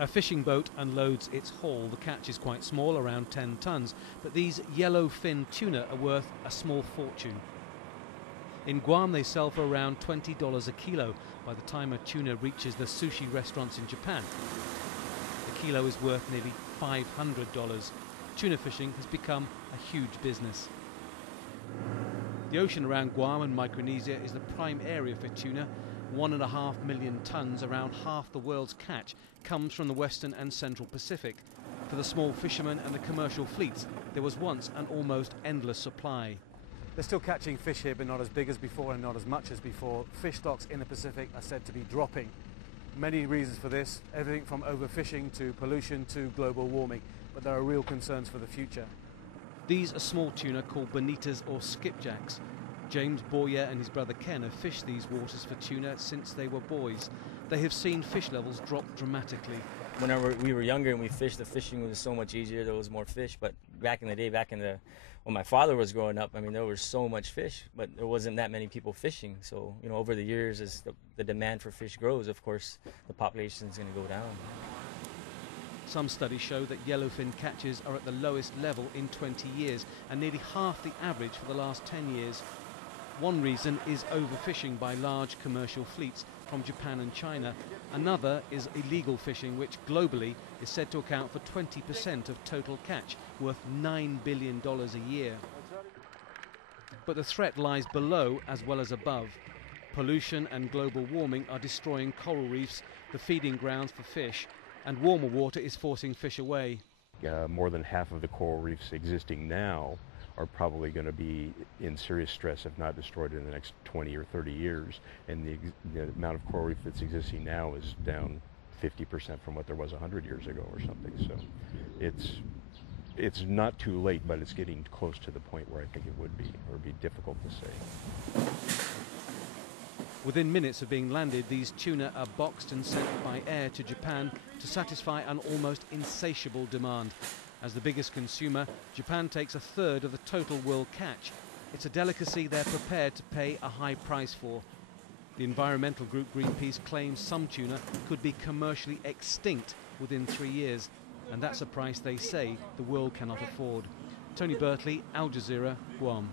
A fishing boat unloads its haul. The catch is quite small, around 10 tons, but these yellowfin tuna are worth a small fortune. In Guam, they sell for around $20 a kilo. By the time a tuna reaches the sushi restaurants in Japan, the kilo is worth nearly $500. Tuna fishing has become a huge business. The ocean around Guam and Micronesia is the prime area for tuna. 1.5 million tons, around half the world's catch, comes from the western and central Pacific. For the small fishermen and the commercial fleets, there was once an almost endless supply. They're still catching fish here, but not as big as before and not as much as before. Fish stocks in the Pacific are said to be dropping. Many reasons for this, everything from overfishing to pollution to global warming, but there are real concerns for the future. These are small tuna called bonitas or skipjacks. James Boyer and his brother Ken have fished these waters for tuna since they were boys. They have seen fish levels drop dramatically. Whenever we were younger and we fished, the fishing was so much easier, there was more fish. But back in the day, when my father was growing up, I mean, there was so much fish, but there wasn't that many people fishing. So, you know, over the years, as the demand for fish grows, of course, the population is going to go down. Some studies show that yellowfin catches are at the lowest level in 20 years and nearly half the average for the last 10 years. One reason is overfishing by large commercial fleets from Japan and China. Another is illegal fishing, which globally is said to account for 20% of total catch, worth $9 billion a year. But the threat lies below as well as above. Pollution and global warming are destroying coral reefs, the feeding grounds for fish, and warmer water is forcing fish away. More than half of the coral reefs existing now are probably going to be in serious stress if not destroyed in the next 20 or 30 years. And the amount of coral reef that's existing now is down 50% from what there was 100 years ago or something. So it's not too late, but it's getting close to the point where I think it would be, or it'd be difficult to say. Within minutes of being landed, these tuna are boxed and sent by air to Japan to satisfy an almost insatiable demand. As the biggest consumer, Japan takes a third of the total world catch. It's a delicacy they're prepared to pay a high price for. The environmental group Greenpeace claims some tuna could be commercially extinct within 3 years, and that's a price they say the world cannot afford. Tony Birtley, Al Jazeera, Guam.